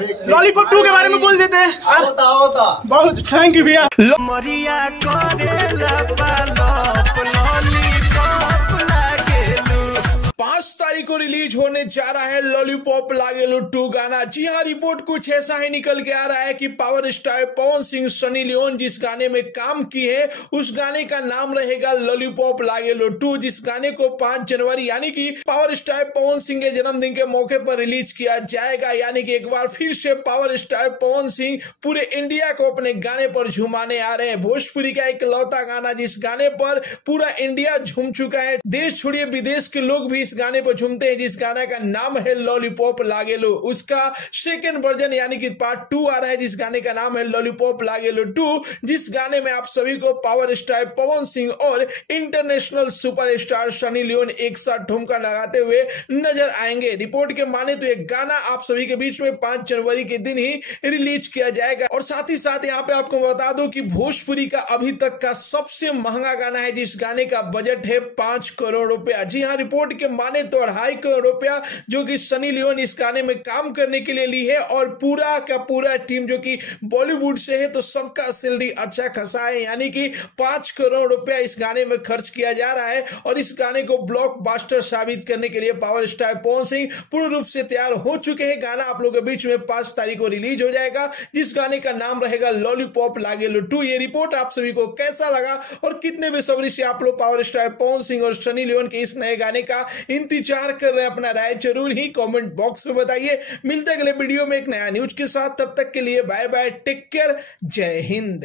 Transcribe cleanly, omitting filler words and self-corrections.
Lollipop 2 के बारे में बोल देते हैं। बहुत थैंक यू भैया। मरिया करेला पालप लॉलीपॉप लागेलू। 5 तारीख को रिलीज होने जा रहा है लॉलीपॉप लागेलू 2 गाना। जी हाँ, रिपोर्ट कुछ ऐसा ही निकल के आ रहा है कि power star Pawan Singh, Sunny Leone जिस गाने में काम किए हैं उस गाने का नाम रहेगा लॉलीपॉप लागेलू 2, जिस गाने को 5 जनवरी यानी कि पावर स्टार पवन सिंह के जन्मदिन के मौके पर रिलीज किया जाएगा। यानी कि एक बार फिर से पावर स्टार पवन सिंह पूरे इंडिया को अपने गाने पर झुमाने आ रहे हैं। भोजपुरी का एक लौता गाना जिस गाने पर पूरा इंडिया झूम चुका है, देश छोड़िए विदेश के लोग भी इस गाने पर झूमते हैं, जिस गाना का नाम है लॉलीपॉप लागेलू। उसका सेकंड वर्जन यानी कि पार्ट 2 आ रहा है, जिस गाने का नाम है लॉलीपॉप लागेलू 2, जिस गाने में आप सभी को पावर स्टार पवन सिंह और इंटरनेशनल सुपरस्टार सनी लियोन एक साथ ठुमका लगाते हुए नजर आएंगे। रिपोर्ट के माने तो एक गाना आप सभी के बीच में 5 जनवरी के दिन ही रिलीज किया जाएगा। और साथ ही साथ यहाँ पे आपको बता दो कि भोजपुरी का अभी तक का सबसे महंगा गाना है, जिस गाने का बजट है 5 करोड़ रुपया। जी हाँ, रिपोर्ट के माने तो 2.5 करोड़ रुपया जो कि सनी लियोन इस गाने में काम करने के लिए ली है, और पूरा का पूरा टीम जो कि बॉलीवुड से है तो सबका सैलरी अच्छा खासा है। यानी कि 5 करोड़ रुपया इस गाने में खर्च किया जा रहा है, और इस गाने को ब्लॉकबस्टर साबित करने के लिए पावर स्टार पवन सिंह पूर्ण रूप से तैयार हो चुके हैं। गाना आप लोगों के बीच में 5 तारीख को रिलीज हो जाएगा, जिस गाने का नाम रहेगा लॉलीपॉप लागेलू 2। ये रिपोर्ट आप सभी को कैसा लगा और कितने बेसब्री से आप लोग पावर स्टार पवन सिंह और सनी लियोन के इस नए गाने का इंतजार कर रहे हैं? अपना राय जरूर ही कमेंट बॉक्स में बताइए। मिलते हैं अगले वीडियो में एक नया न्यूज के साथ, तब तक के लिए बाय बाय, टेक केयर, जय हिंद।